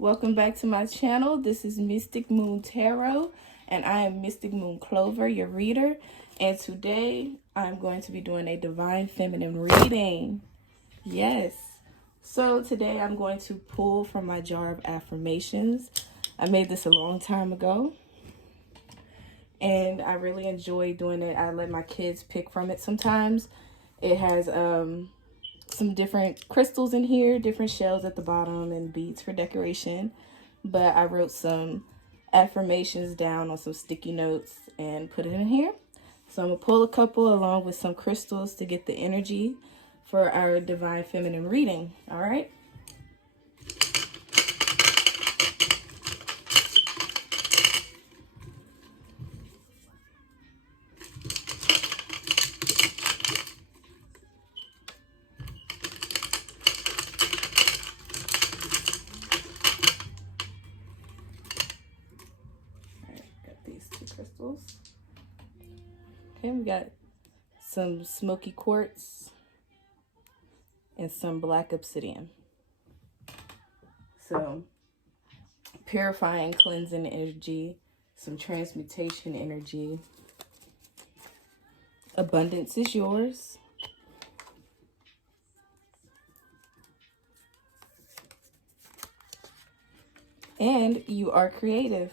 Welcome back to my channel. This is Mystic Moon Tarot, and I am Mystic Moon Clover, your reader. And today I'm going to be doing a Divine Feminine reading. Yes. So today I'm going to pull from my jar of affirmations. I made this a long time ago, and I really enjoy doing it. I let my kids pick from it sometimes. It has some different crystals in here, different shells at the bottom, and beads for decoration. But I wrote some affirmations down on some sticky notes and put it in here. So I'm going to pull a couple along with some crystals to get the energy for our Divine Feminine reading. All right. Crystals. Okay, we got some smoky quartz and some black obsidian. So purifying, cleansing energy, some transmutation energy. Abundance is yours. And you are creative.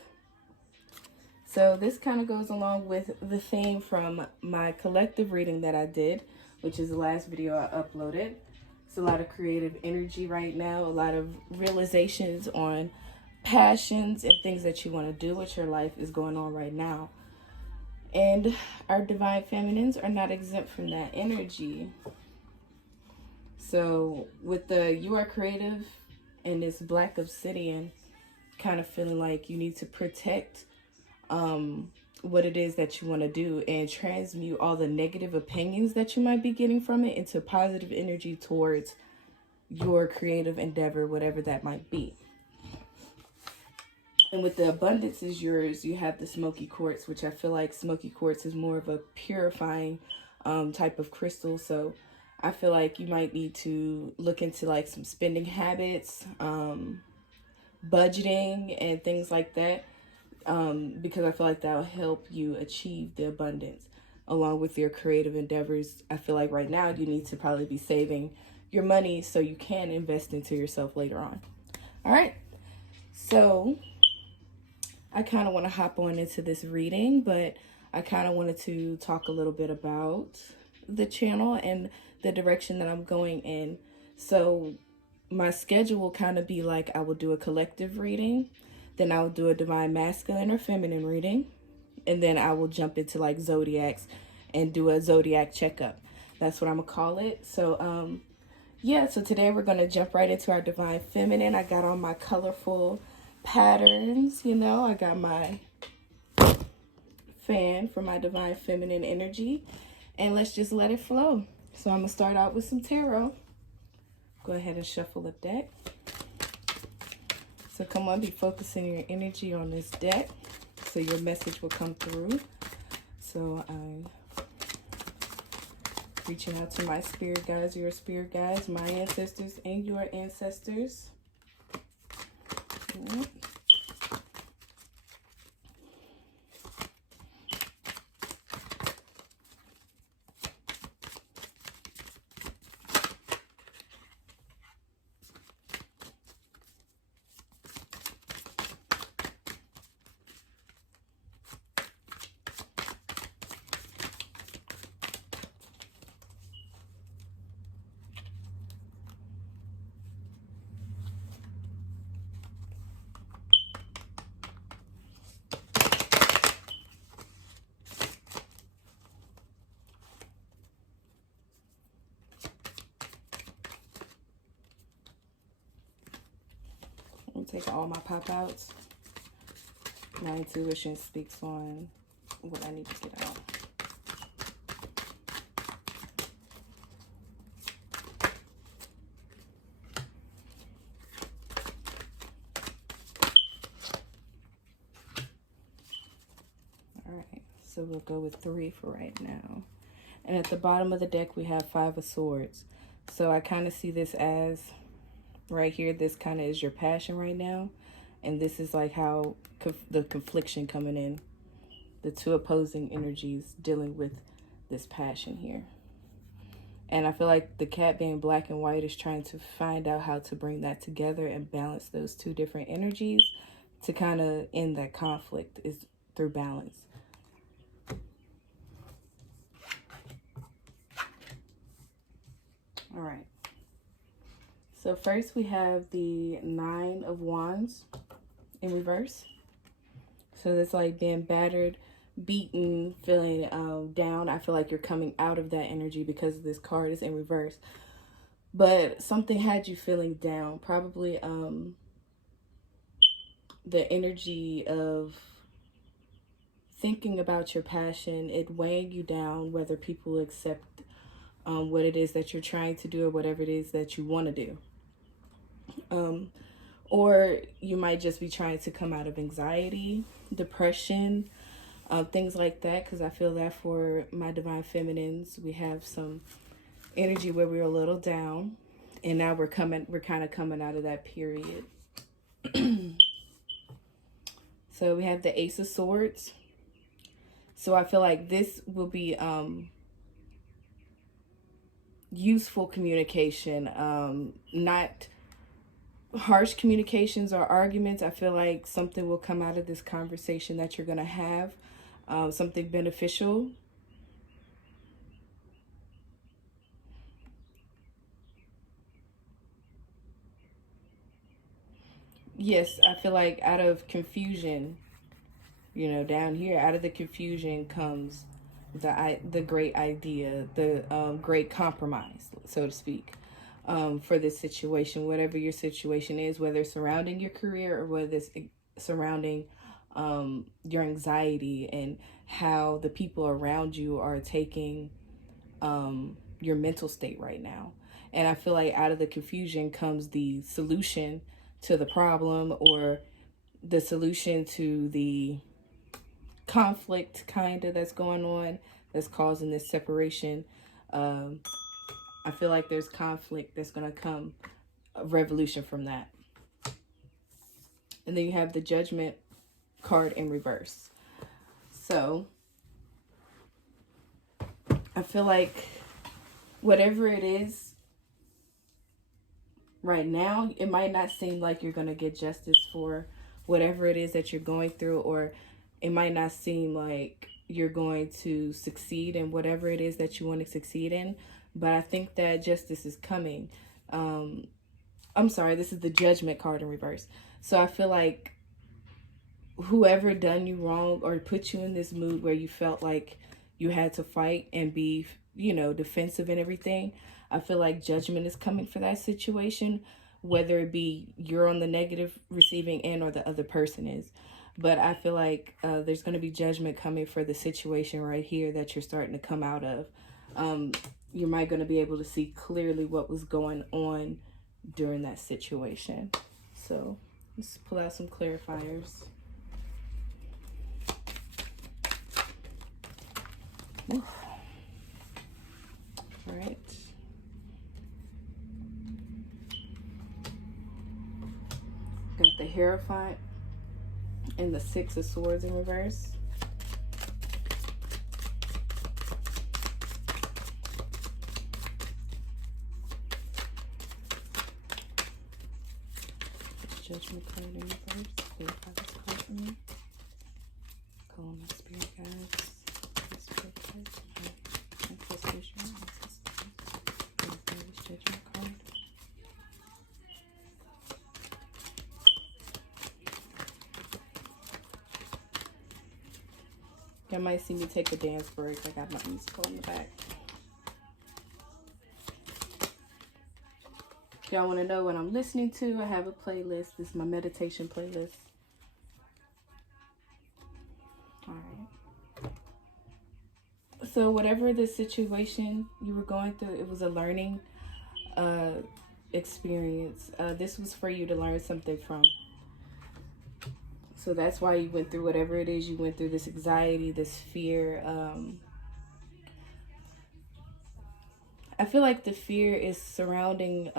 So this kind of goes along with the theme from my collective reading that I did, which is the last video I uploaded. It's a lot of creative energy right now, a lot of realizations on passions and things that you want to do with your life is going on right now. And our Divine Feminines are not exempt from that energy. So with the you are creative and this black obsidian, kind of feeling like you need to protect what it is that you want to do and transmute all the negative opinions that you might be getting from it into positive energy towards your creative endeavor, whatever that might be. And with the abundance is yours, you have the smoky quartz, which I feel like smoky quartz is more of a purifying type of crystal. So I feel like you might need to look into like some spending habits, budgeting and things like that. Because I feel like that'll help you achieve the abundance along with your creative endeavors. I feel like right now you need to probably be saving your money so you can invest into yourself later on. All right. So I kind of want to hop on into this reading, but I kind of wanted to talk a little bit about the channel and the direction that I'm going in. So my schedule will kind of be like I will do a collective reading. Then I will do a divine masculine or feminine reading. And then I will jump into like zodiacs and do a zodiac checkup. That's what I'm going to call it. So, yeah, so today we're going to jump right into our divine feminine. I got on my colorful patterns, you know. I got my fan for my divine feminine energy. And let's just let it flow. So I'm going to start out with some tarot. Go ahead and shuffle the deck. So come on, be focusing your energy on this deck so your message will come through. So I'm reaching out to my spirit guides, your spirit guides, my ancestors, and your ancestors. Okay. I'm taking all my pop outs. My intuition speaks on what I need to get out. Alright, so we'll go with 3 for right now. And at the bottom of the deck, we have 5 of Swords. So I kind of see this as right here, this kind of is your passion right now. And this is like how the confliction coming in. The two opposing energies dealing with this passion here. And I feel like the cat being black and white is trying to find out how to bring that together and balance those two different energies to kind of end that conflict is through balance. All right. So first we have the Nine of Wands in reverse. So that's like being battered, beaten, feeling down. I feel like you're coming out of that energy because this card is in reverse. But something had you feeling down. Probably the energy of thinking about your passion, it weighing you down, whether people accept what it is that you're trying to do or whatever it is that you want to do. Or you might just be trying to come out of anxiety, depression, things like that, because I feel that for my divine feminines, we have some energy where we're a little down, and now we're kind of coming out of that period. So we have the Ace of Swords. So I feel like this will be useful communication, not harsh communications or arguments. I feel like something will come out of this conversation that you're going to have, something beneficial. Yes, I feel like out of confusion, you know, down here, out of the confusion comes the great idea, the great compromise, so to speak. For this situation, whatever your situation is, whether it's surrounding your career or whether it's surrounding your anxiety and how the people around you are taking your mental state right now. And I feel like out of the confusion comes the solution to the problem, or the solution to the conflict kind of that's going on, that's causing this separation. I feel like there's conflict that's going to come, a revolution from that. And then you have the Judgment card in reverse. So I feel like whatever it is right now, it might not seem like you're going to get justice for whatever it is that you're going through, or it might not seem like you're going to succeed in whatever it is that you want to succeed in. But I think that justice is coming. I'm sorry, this is the Judgment card in reverse. So I feel like whoever done you wrong or put you in this mood where you felt like you had to fight and be, you know, defensive and everything, I feel like judgment is coming for that situation, whether it be you're on the negative receiving end or the other person is. But I feel like there's going to be judgment coming for the situation right here that you're starting to come out of. You might going to be able to see clearly what was going on during that situation. So let's pull out some clarifiers. Oof. All right. Got the Hierophant and the Six of Swords in reverse. Judgment card in reverse. Clarify this card for me. Call on my spirit guides. Judgment card. Y'all might see me take a dance break. I got my musical in the back. If y'all want to know what I'm listening to, I have a playlist. This is my meditation playlist. Alright. So whatever the situation you were going through, it was a learning experience. This was for you to learn something from. So that's why you went through whatever it is you went through, this anxiety, this fear. I feel like the fear is surrounding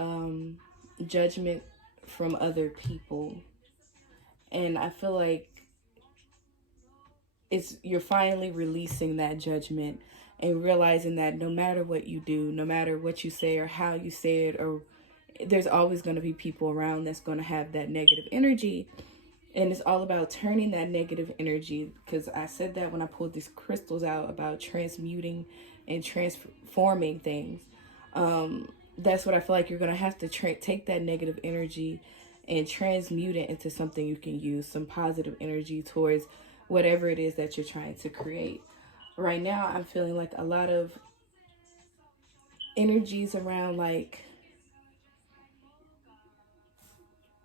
judgment from other people. And I feel like you're finally releasing that judgment and realizing that no matter what you do, no matter what you say or how you say it, or there's always going to be people around that's going to have that negative energy. And it's all about turning that negative energy, because I said that when I pulled these crystals out about transmuting and transforming things. That's what I feel like you're going to have to take that negative energy and transmute it into something you can use, some positive energy towards whatever it is that you're trying to create. Right now, I'm feeling like a lot of energies around, like,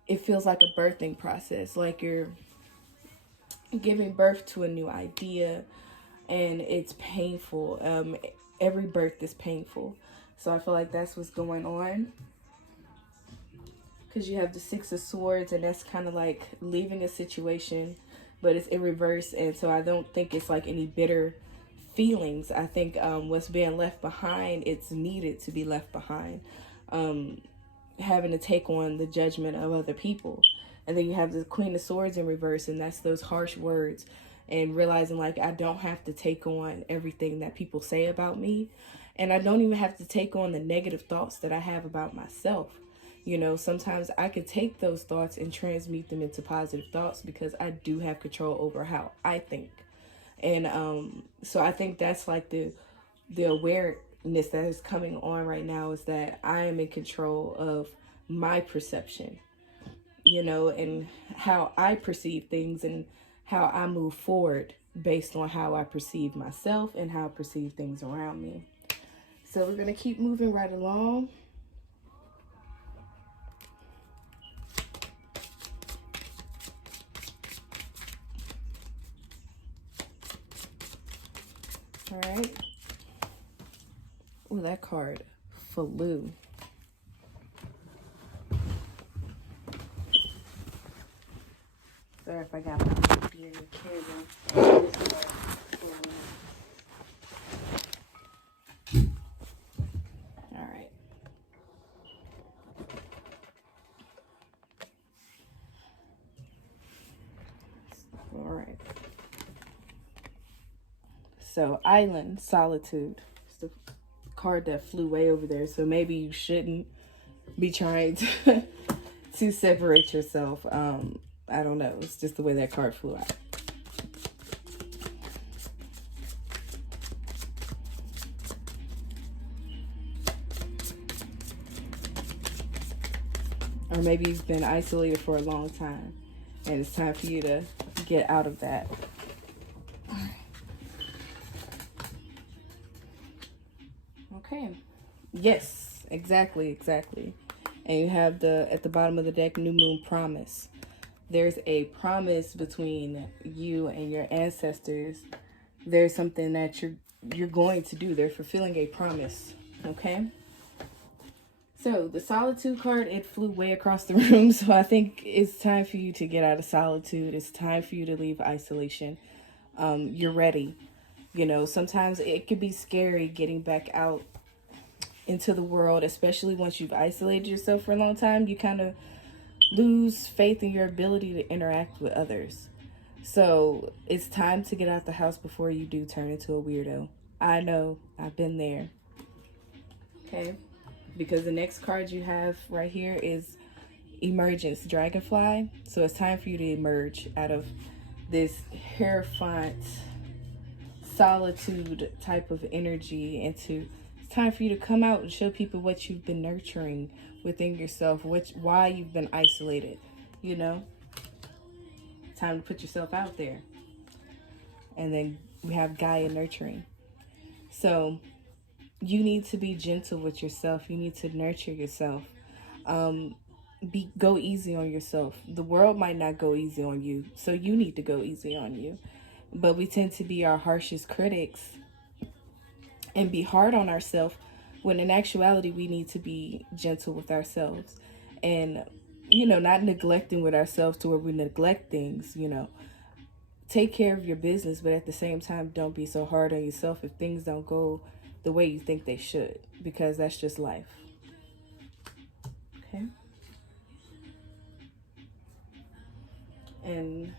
it feels like a birthing process, like you're giving birth to a new idea, and it's painful. Every birth is painful. So I feel like that's what's going on. Because you have the Six of Swords, and that's kind of like leaving a situation, but it's in reverse. And so I don't think it's like any bitter feelings. I think what's being left behind, it's needed to be left behind. Having to take on the judgment of other people. And then you have the Queen of Swords in reverse, and that's those harsh words, and realizing like I don't have to take on everything that people say about me, and I don't even have to take on the negative thoughts that I have about myself. You know, sometimes I could take those thoughts and transmute them into positive thoughts, because I do have control over how I think. And so I think that's like the awareness that is coming on right now, is that I am in control of my perception, you know, and how I perceive things, and how I move forward based on how I perceive myself and how I perceive things around me. So we're going to keep moving right along. All right. Oh, that card flew. Sorry if I got my beer in the camera. All right. All right. So, Island, Solitude. It's the card that flew way over there. So maybe you shouldn't be trying to separate yourself. I don't know. It's just the way that card flew out. Or maybe you've been isolated for a long time, and it's time for you to get out of that. Okay. Yes, exactly. And you have at the bottom of the deck, New Moon Promise. There's a promise between you and your ancestors. There's something that you're going to do. They're fulfilling a promise. Okay. So the Solitude card, it flew way across the room. So I think it's time for you to get out of solitude. It's time for you to leave isolation. You're ready. You know, sometimes it could be scary getting back out into the world, especially once you've isolated yourself for a long time. You kind of lose faith in your ability to interact with others. So it's time to get out the house before you do turn into a weirdo. I know, I've been there. Okay, because the next card you have right here is Emergence, Dragonfly. So it's time for you to emerge out of this Hierophant solitude type of energy into, it's time for you to come out and show people what you've been nurturing within yourself, why you've been isolated, you know. Time to put yourself out there. And then we have Gaia, nurturing. So you need to be gentle with yourself. You need to nurture yourself. Go easy on yourself. The world might not go easy on you, so you need to go easy on you. But we tend to be our harshest critics and be hard on ourselves, when in actuality we need to be gentle with ourselves, and, you know, not neglecting with ourselves to where we neglect things. You know, take care of your business, but at the same time, don't be so hard on yourself if things don't go the way you think they should, because that's just life. Okay. And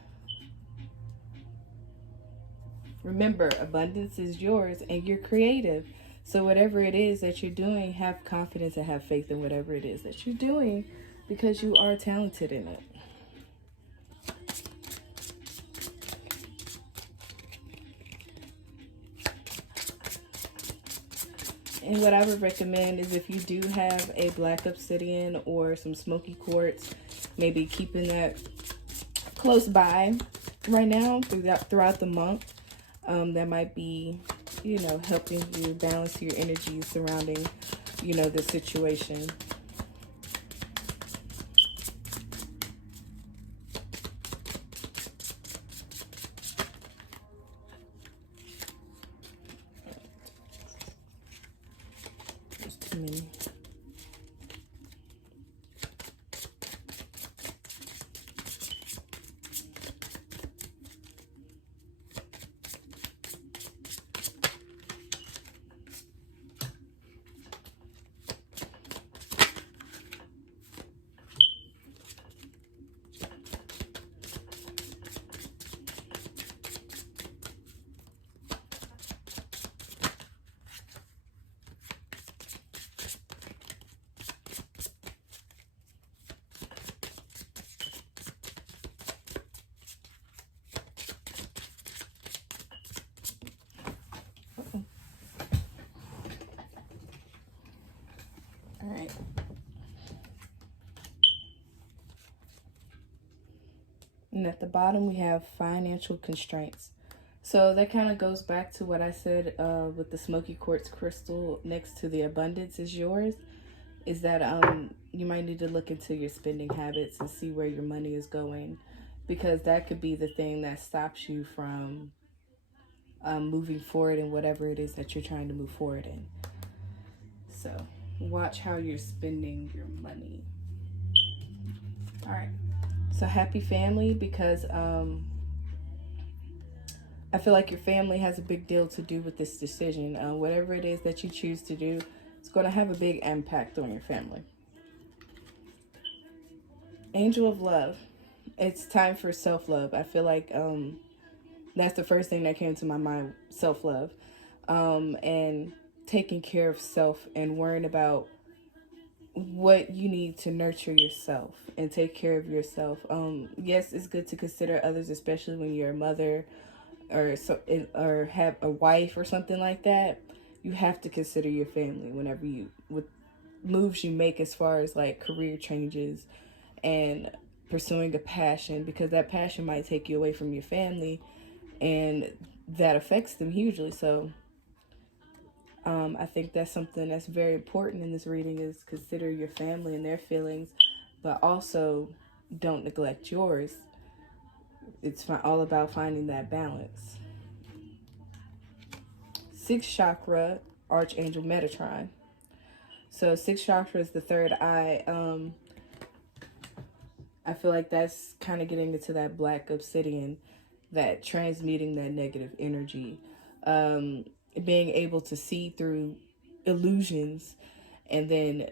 remember, abundance is yours and you're creative. So whatever it is that you're doing, have confidence and have faith in whatever it is that you're doing, because you are talented in it. And what I would recommend is, if you do have a black obsidian or some smoky quartz, maybe keeping that close by right now throughout the month. That might be, you know, helping you balance your energy surrounding, you know, the situation. There's too many. All right. And at the bottom, we have financial constraints. So that kind of goes back to what I said with the smoky quartz crystal next to the abundance is yours, is that you might need to look into your spending habits and see where your money is going, because that could be the thing that stops you from moving forward in whatever it is that you're trying to move forward in. So watch how you're spending your money. All right. So happy family, because I feel like your family has a big deal to do with this decision. Whatever it is that you choose to do, it's going to have a big impact on your family. Angel of love. It's time for self-love. I feel like that's the first thing that came to my mind, self-love. And taking care of self and worrying about what you need to nurture yourself and take care of yourself. Yes, it's good to consider others, especially when you're a mother or have a wife or something like that. You have to consider your family whenever you, with moves you make as far as like career changes and pursuing a passion, because that passion might take you away from your family and that affects them hugely. So I think that's something that's very important in this reading, is consider your family and their feelings, but also don't neglect yours. It's all about finding that balance. Sixth chakra, Archangel Metatron. So sixth chakra is the third eye. I feel like that's kind of getting into that black obsidian, that transmuting that negative energy. Being able to see through illusions and then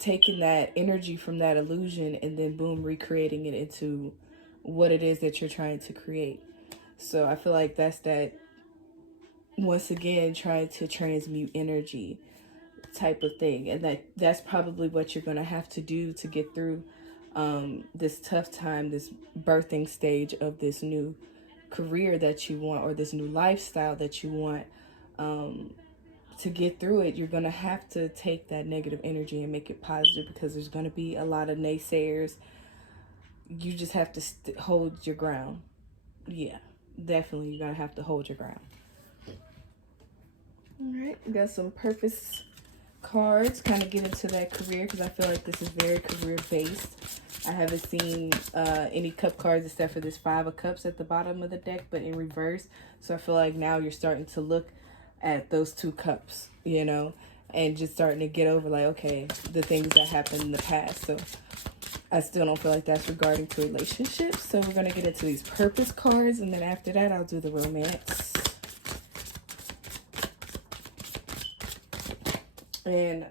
taking that energy from that illusion and then boom, recreating it into what it is that you're trying to create. So I feel like that's that, once again, trying to transmute energy type of thing. And that's probably what you're going to have to do to get through this tough time, this birthing stage of this new career that you want, or this new lifestyle that you want. To get through it, you're going to have to take that negative energy and make it positive, because there's going to be a lot of naysayers. You just have to hold your ground. Yeah, definitely you're going to have to hold your ground. All right, we got some purpose cards, kind of get into that career, because I feel like this is very career based. I haven't seen any cup cards except for this Five of Cups at the bottom of the deck, but in reverse. So I feel like now you're starting to look at those two cups, you know, and just starting to get over like, okay, the things that happened in the past. So I still don't feel like that's regarding to relationships. So we're going to get into these purpose cards, and then after that I'll do the romance. And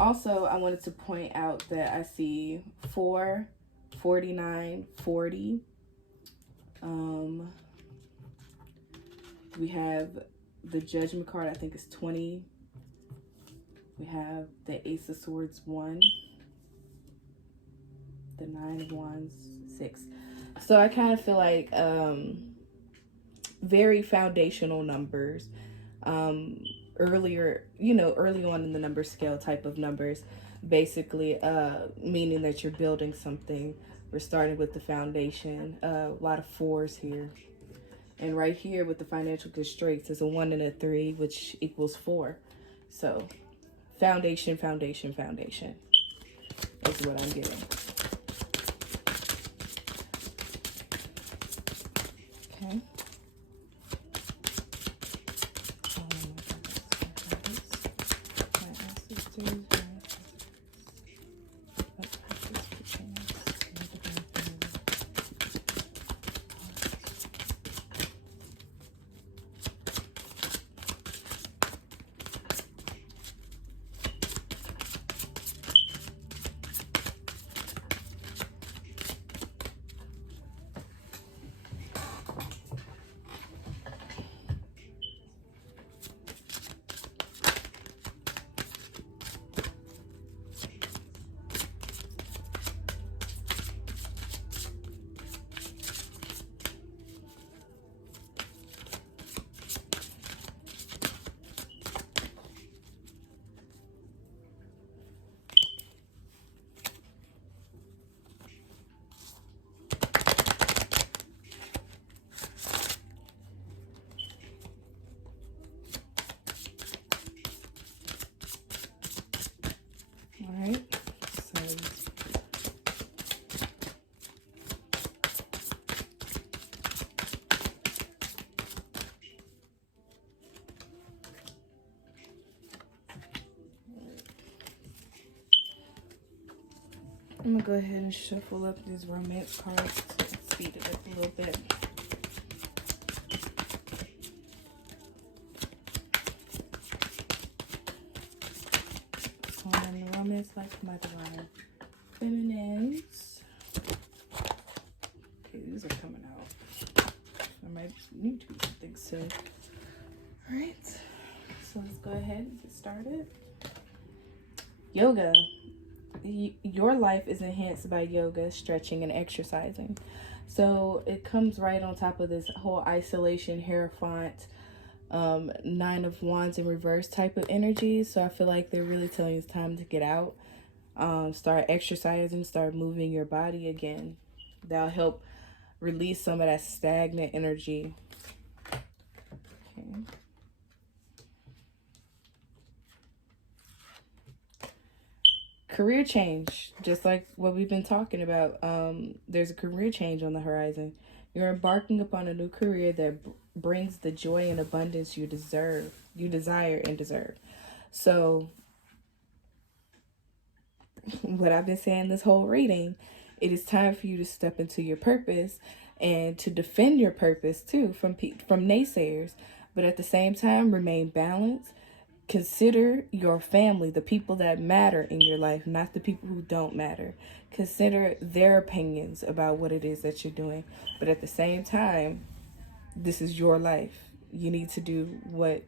also I wanted to point out that I see 4 49, 40. We have the Judgment card, I think it's 20. We have the Ace of Swords, 1. The 9 of Wands, 6. So I kind of feel like very foundational numbers. Earlier, early on in the number scale type of numbers, basically meaning that you're building something. We're starting with the foundation. A lot of 4s here. And right here with the financial constraints is a 1 and a 3, which equals 4. So foundation, foundation, foundation is what I'm getting. Okay. Alright, so I'm gonna go ahead and shuffle up these romance cards to speed it up a little bit. So in the romance life, my divine feminines. Okay, these are coming out. I might need to, I think so. Alright, so let's go ahead and get started. Yoga. Your life is enhanced by yoga, stretching, and exercising. So it comes right on top of this whole isolation, Hierophant, 9 of Wands in reverse type of energy. So I feel like they're really telling you it's time to get out. Start exercising, start moving your body again. That'll help release some of that stagnant energy. Okay. Career change, just like what we've been talking about. There's a career change on the horizon. You're embarking upon a new career that brings the joy and abundance you desire and deserve. So what I've been saying this whole reading, it is time for you to step into your purpose and to defend your purpose too from naysayers, but at the same time remain balanced. Consider your family, the people that matter in your life, not the people who don't matter. Consider their opinions about what it is that you're doing. But at the same time, this is your life. You need to do what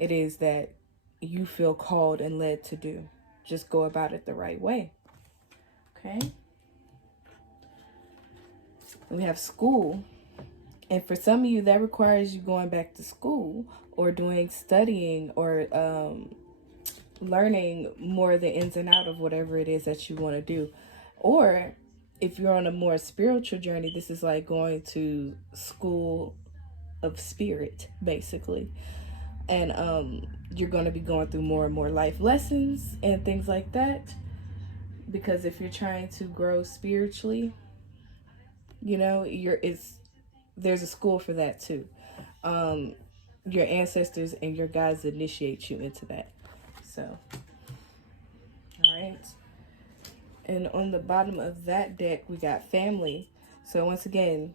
it is that you feel called and led to do. Just go about it the right way. Okay? We have school. And for some of you, that requires you going back to school or studying or learning more the ins and out of whatever it is that you want to do. Or if you're on a more spiritual journey, this is like going to school of spirit, basically. And you're going to be going through more and more life lessons and things like that. Because if you're trying to grow spiritually, there's a school for that too. Your ancestors and your guides initiate you into that. So, all right. And on the bottom of that deck, we got family. So once again,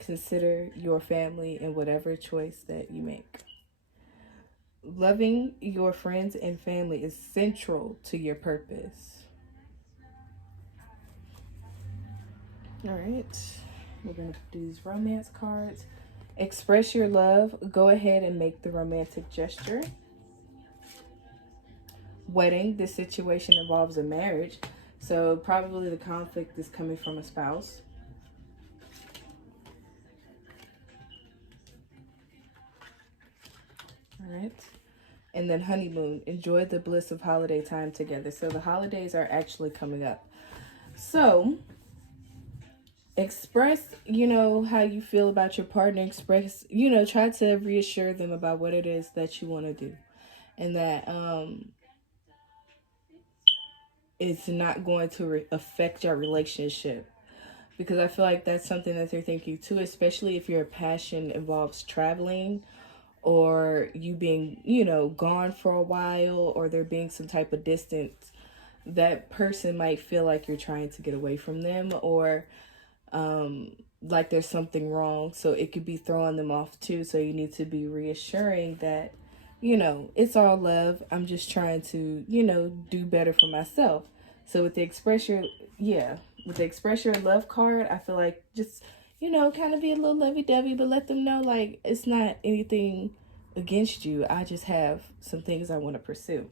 consider your family in whatever choice that you make. Loving your friends and family is central to your purpose. All right, we're going to do these romance cards. Express your love. Go ahead and make the romantic gesture. Wedding. This situation involves a marriage. So probably the conflict is coming from a spouse. All right. And then honeymoon. Enjoy the bliss of holiday time together. So the holidays are actually coming up. So express, how you feel about your partner. Express, try to reassure them about what it is that you want to do. And that it's not going to affect your relationship. Because I feel like that's something that they're thinking too, especially if your passion involves traveling or you being, gone for a while, or there being some type of distance. That person might feel like you're trying to get away from them, or like there's something wrong. So it could be throwing them off too. So you need to be reassuring that, it's all love. I'm just trying to, do better for myself. So with the express your love card, I feel like just, kind of be a little lovey-dovey, but let them know, like, it's not anything against you. I just have some things I want to pursue.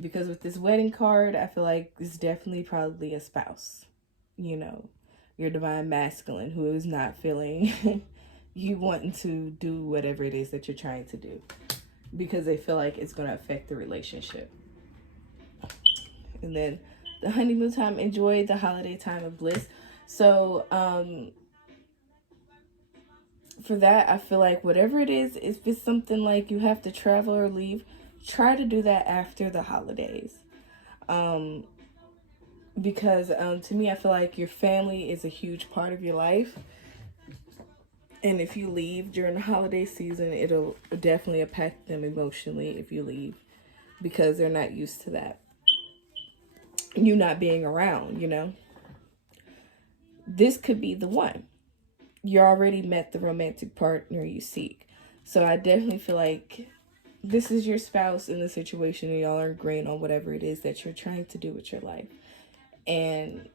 Because with this wedding card, I feel like it's definitely probably a spouse, your divine masculine who is not feeling you wanting to do whatever it is that you're trying to do, because they feel like it's going to affect the relationship. And then the honeymoon time, enjoy the holiday time of bliss. So for that, I feel like whatever it is, if it's something like you have to travel or leave, try to do that after the holidays. Because to me, I feel like your family is a huge part of your life. And if you leave during the holiday season, it'll definitely impact them emotionally if you leave, because they're not used to that. You not being around, This could be the one. You already met the romantic partner you seek. So I definitely feel like this is your spouse in the situation, and y'all are agreeing on whatever it is that you're trying to do with your life. And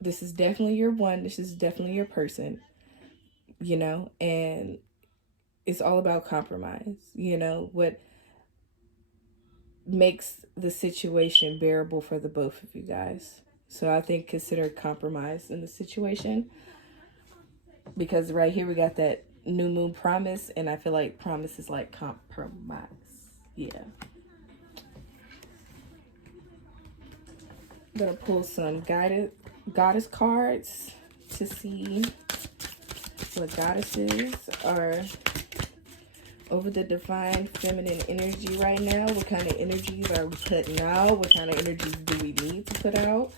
this is definitely your one. This is definitely your person, and it's all about compromise. What makes the situation bearable for the both of you guys. So I think consider compromise in the situation, because right here we got that new moon promise, and I feel like promise is like compromise. Yeah. I'm gonna pull some goddess cards to see what goddesses are over the divine feminine energy right now. What kind of energies are we putting out? What kind of energies do we need to put out?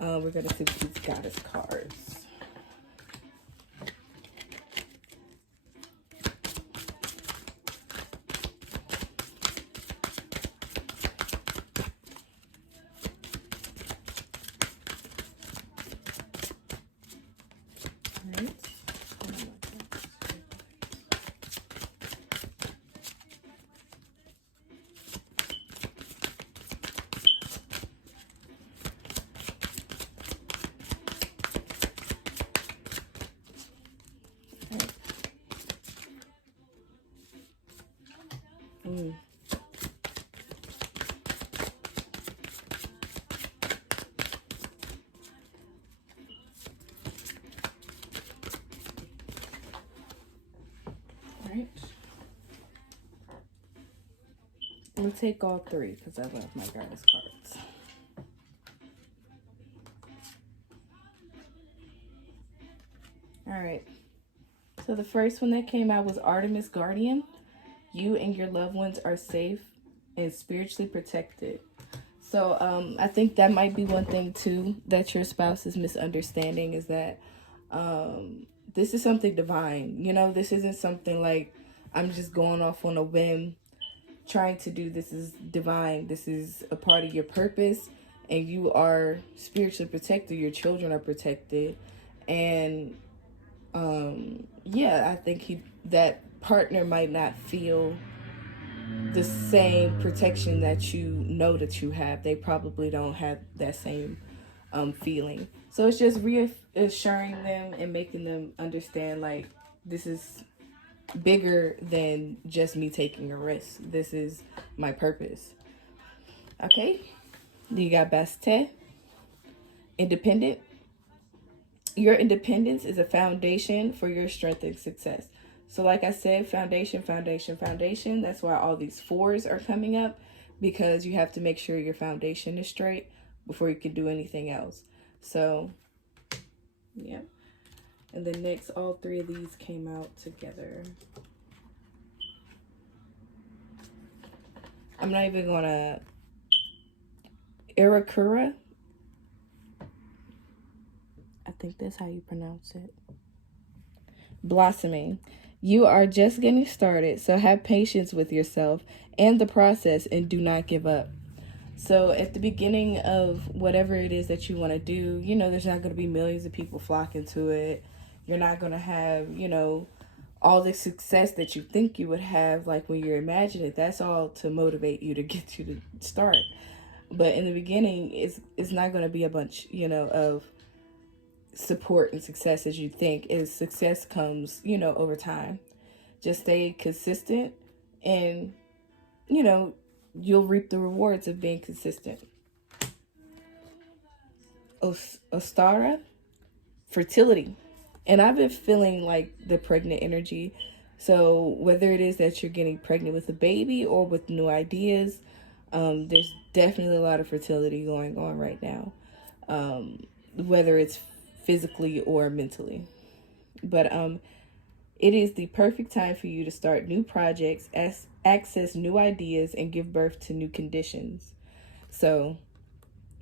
We're going to see these goddess cards. I'm going to take all three because I love my goddess cards. All right. So the first one that came out was Artemis Guardian. You and your loved ones are safe and spiritually protected. So I think that might be one thing too that your spouse is misunderstanding, is that this is something divine. This isn't something like I'm just going off on a whim trying to do. This is divine. This is a part of your purpose, and you are spiritually protected. Your children are protected. And I think that partner might not feel the same protection that that you have. They probably don't have that same feeling. So it's just reassuring them and making them understand, like, this is bigger than just me taking a risk. This is my purpose. Okay, you got Bastet, independent. Your independence is a foundation for your strength and success. So like I said, foundation, foundation, foundation. That's why all these fours are coming up, because you have to make sure your foundation is straight before you can do anything else. So, yeah. And then next, all three of these came out together. I'm not even going to... Irakura. I think that's how you pronounce it. Blossoming. You are just getting started, so have patience with yourself and the process and do not give up. So at the beginning of whatever it is that you want to do, you know, there's not going to be millions of people flocking to it. You're not going to have, you know, all the success that you think you would have, like when you're imagining it. That's all to motivate you, to get you to start. But in the beginning, it's not going to be a bunch, you know, of support and success as you think. Is success comes, you know, over time. Just stay consistent, and, you know, you'll reap the rewards of being consistent. Ostara, fertility. And I've been feeling like the pregnant energy. So whether it is that you're getting pregnant with a baby or with new ideas, there's definitely a lot of fertility going on right now. Whether it's physically or mentally. But it is the perfect time for you to start new projects, access new ideas, and give birth to new conditions. So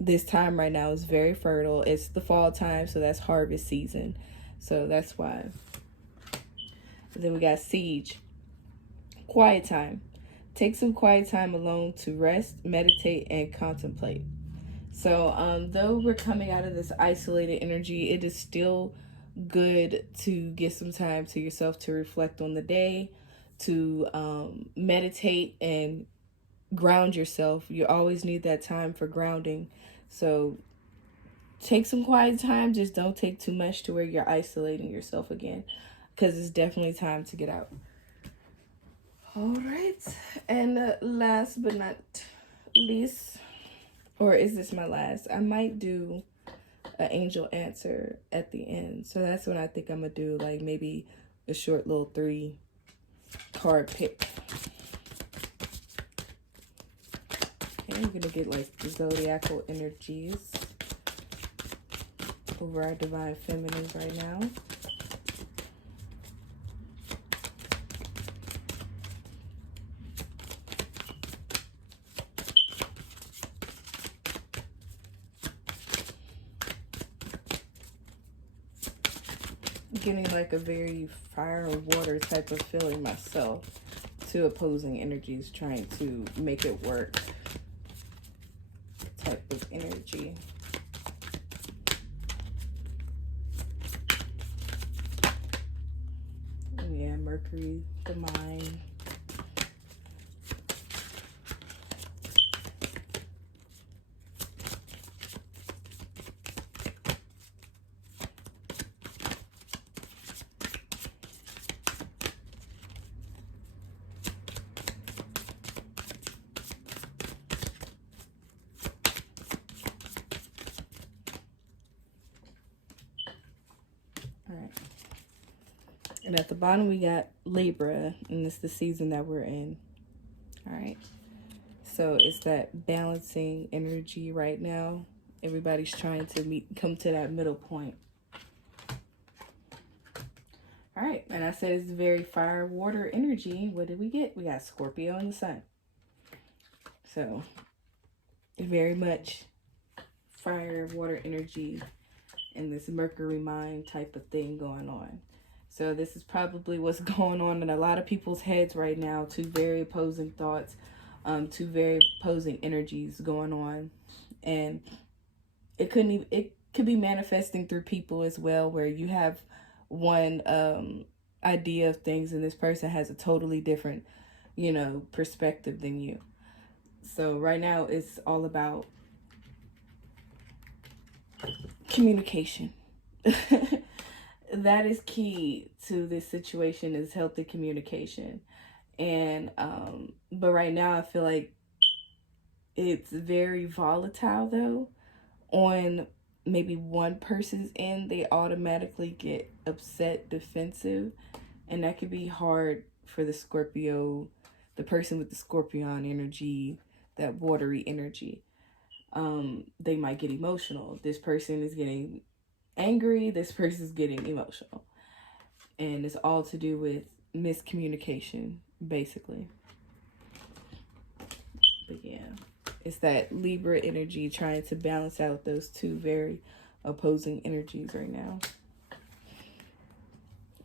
this time right now is very fertile. It's the fall time, so that's harvest season. So that's why. And then we got Siege. Quiet time. Take some quiet time alone to rest, meditate, and contemplate. So though we're coming out of this isolated energy, it is still good to get some time to yourself to reflect on the day, to meditate and ground yourself. You always need that time for grounding. So take some quiet time. Just don't take too much to where you're isolating yourself again, because it's definitely time to get out. All right. And last but not least, or is this my last? I might do an angel answer at the end. So that's what I think I'm going to do. Like maybe a short little 3 card pick. And I'm going to get like the zodiacal energies over our divine feminines right now. Getting like a very fire or water type of feeling myself. 2 opposing energies trying to make it work type of energy. Yeah, Mercury, the mind. And at the bottom, we got Libra, and it's the season that we're in. All right. So it's that balancing energy right now. Everybody's trying to come to that middle point. All right. And I said it's very fire, water energy. What did we get? We got Scorpio and the sun. So very much fire, water energy, and this Mercury mind type of thing going on. So this is probably what's going on in a lot of people's heads right now. 2 very opposing thoughts, 2 very opposing energies going on. And it could be manifesting through people as well, where you have one idea of things and this person has a totally different, you know, perspective than you. So right now it's all about communication. That is key to this situation, is healthy communication. And but right now I feel like it's very volatile though. On maybe one person's end, they automatically get upset, defensive, and that could be hard for the Scorpio, the person with the Scorpion energy, that watery energy. They might get emotional. This person is getting angry, this person is getting emotional, and it's all to do with miscommunication, basically. But yeah, it's that Libra energy trying to balance out those two very opposing energies right now.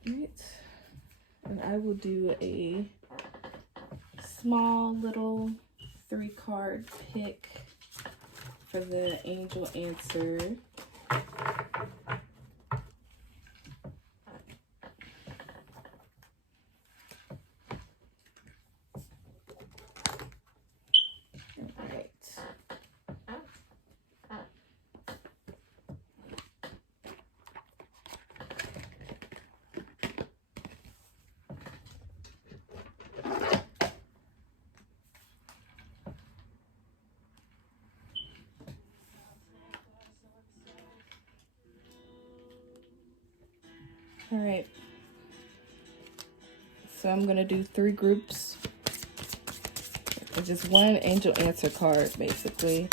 Right. And I will do a small little 3-card pick for the angel answer. All right, so I'm gonna do 3 groups. It's just one angel answer card, basically.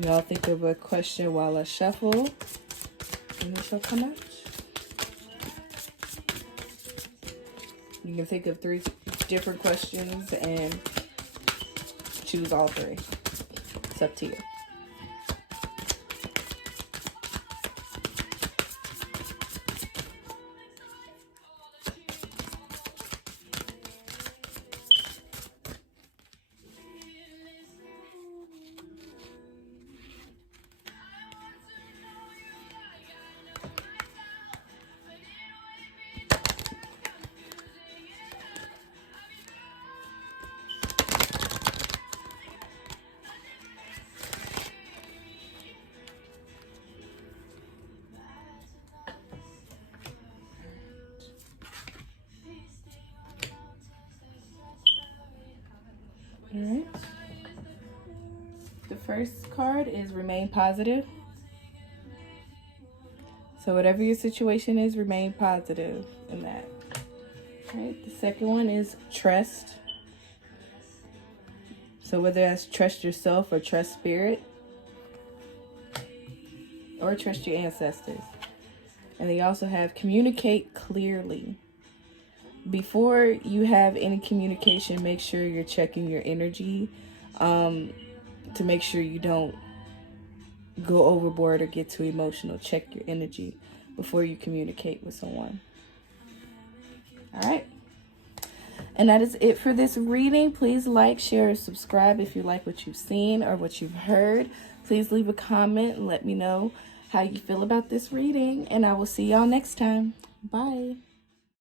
Y'all think of a question while I shuffle, and it shall come out. You can think of 3 different questions and choose all 3. It's up to you. All right. The first card is remain positive. So whatever your situation is, remain positive in that. All right. The second one is trust. So whether that's trust yourself or trust spirit, or trust your ancestors. And they also have communicate clearly. Before you have any communication, make sure you're checking your energy to make sure you don't go overboard or get too emotional. Check your energy before you communicate with someone. All right. And that is it for this reading. Please like, share, and subscribe if you like what you've seen or what you've heard. Please leave a comment and let me know how you feel about this reading. And I will see y'all next time. Bye.